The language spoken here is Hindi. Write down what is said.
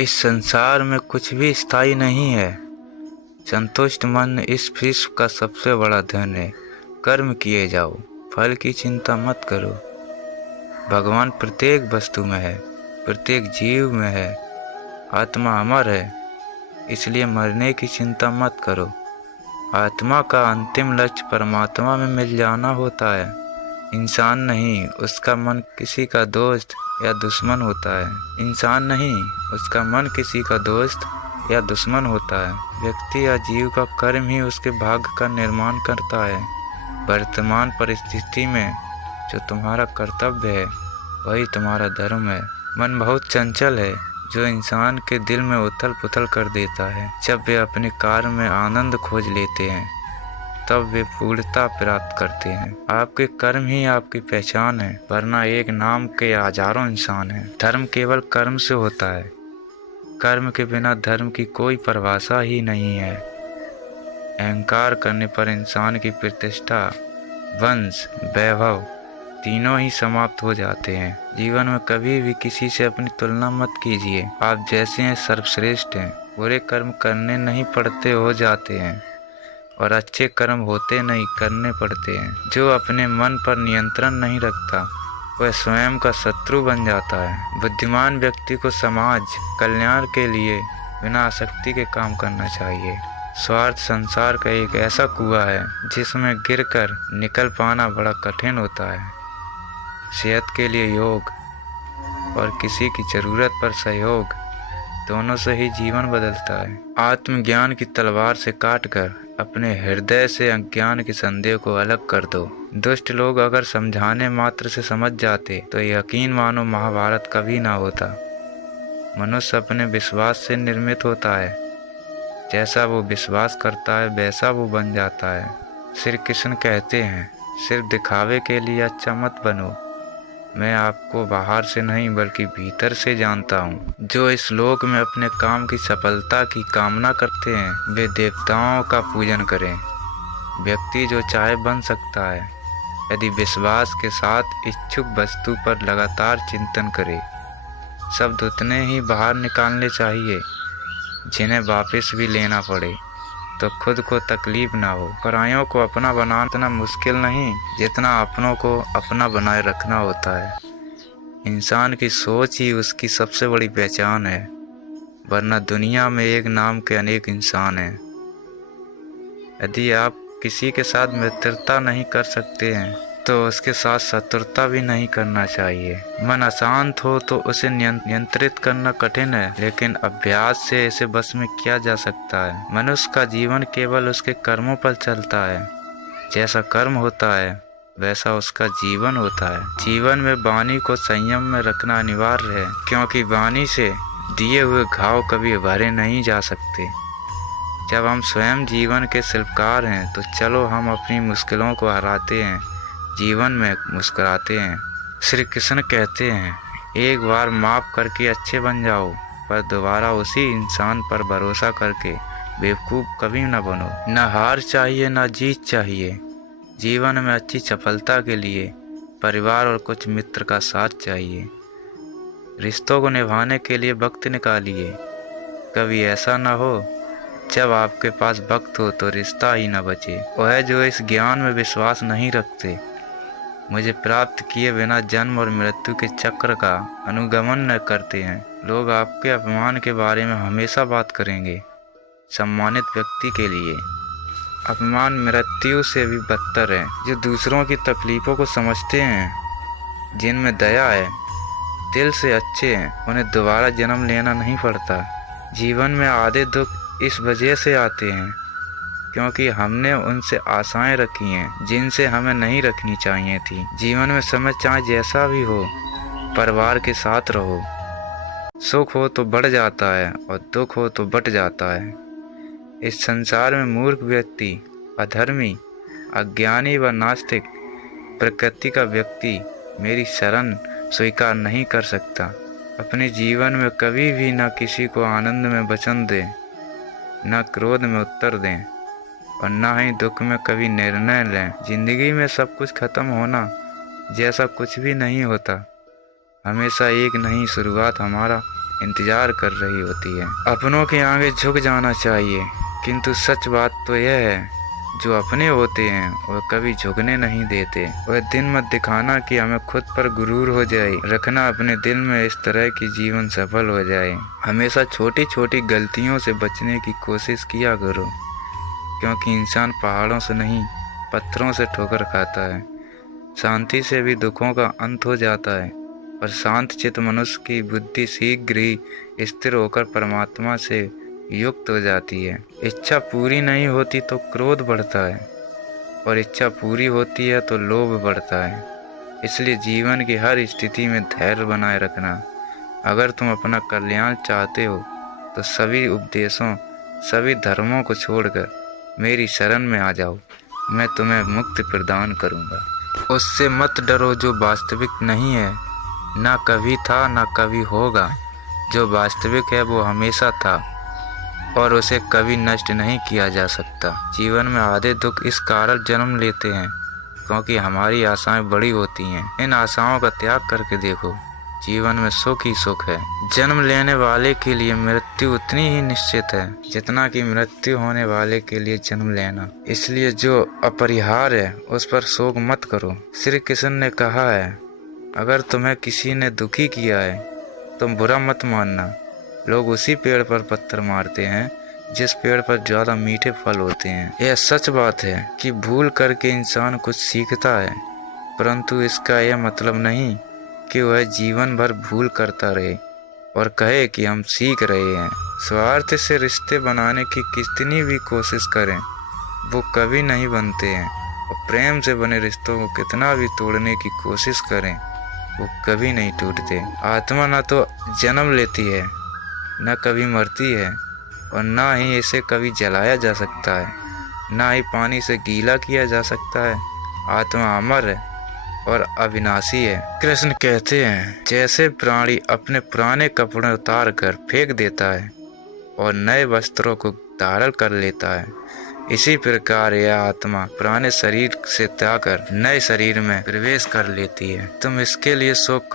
इस संसार में कुछ भी स्थायी नहीं है। संतुष्ट मन इस विश्व का सबसे बड़ा धन है। कर्म किए जाओ, फल की चिंता मत करो। भगवान प्रत्येक वस्तु में है, प्रत्येक जीव में है। आत्मा अमर है, इसलिए मरने की चिंता मत करो। आत्मा का अंतिम लक्ष्य परमात्मा में मिल जाना होता है, इंसान नहीं। उसका मन किसी का दोस्त या दुश्मन होता है। इंसान नहीं, उसका मन किसी का दोस्त या दुश्मन होता है। व्यक्ति या जीव का कर्म ही उसके भाग्य का निर्माण करता है। वर्तमान परिस्थिति में जो तुम्हारा कर्तव्य है वही तुम्हारा धर्म है। मन बहुत चंचल है, जो इंसान के दिल में उथल पुथल कर देता है। जब वे अपने कार्य में आनंद खोज लेते हैं तब वे पूर्णता प्राप्त करते हैं। आपके कर्म ही आपकी पहचान है, वरना एक नाम के हजारों इंसान हैं। धर्म केवल कर्म से होता है, कर्म के बिना धर्म की कोई परिभाषा ही नहीं है। अहंकार करने पर इंसान की प्रतिष्ठा, वंश, वैभव तीनों ही समाप्त हो जाते हैं। जीवन में कभी भी किसी से अपनी तुलना मत कीजिए। आप जैसे हैं सर्वश्रेष्ठ हैं। बुरे कर्म करने नहीं पड़ते, हो जाते हैं, और अच्छे कर्म होते नहीं, करने पड़ते हैं। जो अपने मन पर नियंत्रण नहीं रखता वह स्वयं का शत्रु बन जाता है। बुद्धिमान व्यक्ति को समाज कल्याण के लिए बिना आसक्ति के काम करना चाहिए। स्वार्थ संसार का एक ऐसा कुआं है जिसमें गिरकर निकल पाना बड़ा कठिन होता है। सेहत के लिए योग और किसी की जरूरत पर सहयोग, दोनों से ही जीवन बदलता है। आत्मज्ञान की तलवार से काटकर अपने हृदय से अज्ञान के संदेह को अलग कर दो। दुष्ट लोग अगर समझाने मात्र से समझ जाते तो यकीन मानो महाभारत कभी ना होता। मनुष्य अपने विश्वास से निर्मित होता है। जैसा वो विश्वास करता है वैसा वो बन जाता है। श्री कृष्ण कहते हैं, सिर्फ दिखावे के लिए अच्छा मत बनो। मैं आपको बाहर से नहीं बल्कि भीतर से जानता हूँ। जो इस लोक में अपने काम की सफलता की कामना करते हैं वे देवताओं का पूजन करें। व्यक्ति जो चाहे बन सकता है यदि विश्वास के साथ इच्छुक वस्तु पर लगातार चिंतन करे। शब्द उतने ही बाहर निकालने चाहिए जिन्हें वापस भी लेना पड़े तो खुद को तकलीफ ना हो। परायों को अपना बनाना इतना मुश्किल नहीं जितना अपनों को अपना बनाए रखना होता है। इंसान की सोच ही उसकी सबसे बड़ी पहचान है, वरना दुनिया में एक नाम के अनेक इंसान हैं। यदि आप किसी के साथ मित्रता नहीं कर सकते हैं तो उसके साथ शत्रुता भी नहीं करना चाहिए। मन अशांत हो तो उसे नियंत्रित करना कठिन है, लेकिन अभ्यास से इसे बस में किया जा सकता है। मनुष्य का जीवन केवल उसके कर्मों पर चलता है। जैसा कर्म होता है वैसा उसका जीवन होता है। जीवन में वाणी को संयम में रखना अनिवार्य है, क्योंकि वाणी से दिए हुए घाव कभी भरे नहीं जा सकते। जब हम स्वयं जीवन के शिल्पकार हैं तो चलो हम अपनी मुश्किलों को हराते हैं, जीवन में मुस्कुराते हैं। श्री कृष्ण कहते हैं, एक बार माफ़ करके अच्छे बन जाओ, पर दोबारा उसी इंसान पर भरोसा करके बेवकूफ़ कभी न बनो। न हार चाहिए न जीत चाहिए। जीवन में अच्छी सफलता के लिए परिवार और कुछ मित्र का साथ चाहिए। रिश्तों को निभाने के लिए वक्त निकालिए। कभी ऐसा न हो जब आपके पास वक्त हो तो रिश्ता ही न बचे। वह जो इस ज्ञान में विश्वास नहीं रखते, मुझे प्राप्त किए बिना जन्म और मृत्यु के चक्र का अनुगमन न करते हैं। लोग आपके अपमान के बारे में हमेशा बात करेंगे। सम्मानित व्यक्ति के लिए अपमान मृत्यु से भी बदतर है। जो दूसरों की तकलीफ़ों को समझते हैं, जिनमें दया है, दिल से अच्छे हैं, उन्हें दोबारा जन्म लेना नहीं पड़ता। जीवन में आधे दुख इस वजह से आते हैं क्योंकि हमने उनसे आशाएं रखी हैं जिनसे हमें नहीं रखनी चाहिए थी। जीवन में समय चाहे जैसा भी हो, परिवार के साथ रहो। सुख हो तो बढ़ जाता है और दुख हो तो बट जाता है। इस संसार में मूर्ख व्यक्ति, अधर्मी, अज्ञानी व नास्तिक प्रकृति का व्यक्ति मेरी शरण स्वीकार नहीं कर सकता। अपने जीवन में कभी भी न किसी को आनंद में वचन दें, न क्रोध में उत्तर दें और न ही दुख में कभी निर्णय लें। जिंदगी में सब कुछ खत्म होना जैसा कुछ भी नहीं होता। हमेशा एक नई शुरुआत हमारा इंतजार कर रही होती है। अपनों के आगे झुक जाना चाहिए, किंतु सच बात तो यह है, जो अपने होते हैं वह कभी झुकने नहीं देते। वह दिन मत दिखाना कि हमें खुद पर गुरूर हो जाए, रखना अपने दिल में इस तरह की जीवन सफल हो जाए। हमेशा छोटी छोटी गलतियों से बचने की कोशिश किया करो, क्योंकि इंसान पहाड़ों से नहीं पत्थरों से ठोकर खाता है। शांति से भी दुखों का अंत हो जाता है, और शांत चित्त मनुष्य की बुद्धि शीघ्र ही स्थिर होकर परमात्मा से युक्त हो जाती है। इच्छा पूरी नहीं होती तो क्रोध बढ़ता है, और इच्छा पूरी होती है तो लोभ बढ़ता है। इसलिए जीवन की हर स्थिति में धैर्य बनाए रखना। अगर तुम अपना कल्याण चाहते हो तो सभी उपदेशों, सभी धर्मों को छोड़कर मेरी शरण में आ जाओ, मैं तुम्हें मुक्ति प्रदान करूँगा। उससे मत डरो जो वास्तविक नहीं है, ना कभी था ना कभी होगा। जो वास्तविक है वो हमेशा था, और उसे कभी नष्ट नहीं किया जा सकता। जीवन में आधे दुख इस कारण जन्म लेते हैं क्योंकि हमारी आशाएं बड़ी होती हैं। इन आशाओं का त्याग करके देखो, जीवन में सुख ही सुख है। जन्म लेने वाले के लिए मृत्यु उतनी ही निश्चित है जितना कि मृत्यु होने वाले के लिए जन्म लेना। इसलिए जो अपरिहार्य है उस पर शोक मत करो। श्री कृष्ण ने कहा है, अगर तुम्हें किसी ने दुखी किया है तुम बुरा मत मानना। लोग उसी पेड़ पर पत्थर मारते हैं जिस पेड़ पर ज़्यादा मीठे फल होते हैं। यह सच बात है कि भूल करके इंसान कुछ सीखता है, परंतु इसका यह मतलब नहीं कि वह जीवन भर भूल करता रहे और कहे कि हम सीख रहे हैं। स्वार्थ से रिश्ते बनाने की कितनी भी कोशिश करें वो कभी नहीं बनते हैं, और प्रेम से बने रिश्तों को कितना भी तोड़ने की कोशिश करें वो कभी नहीं टूटते। आत्मा न तो जन्म लेती है, न कभी मरती है, और ना ही इसे कभी जलाया जा सकता है, ना ही पानी से गीला किया जा सकता है। आत्मा अमर है और अविनाशी है। कृष्ण कहते हैं, जैसे प्राणी अपने पुराने कपड़े उतार कर फेंक देता है और नए वस्त्रों को धारण कर लेता है, इसी प्रकार यह आत्मा पुराने शरीर से त्याग कर नए शरीर में प्रवेश कर लेती है। तुम इसके लिए शोक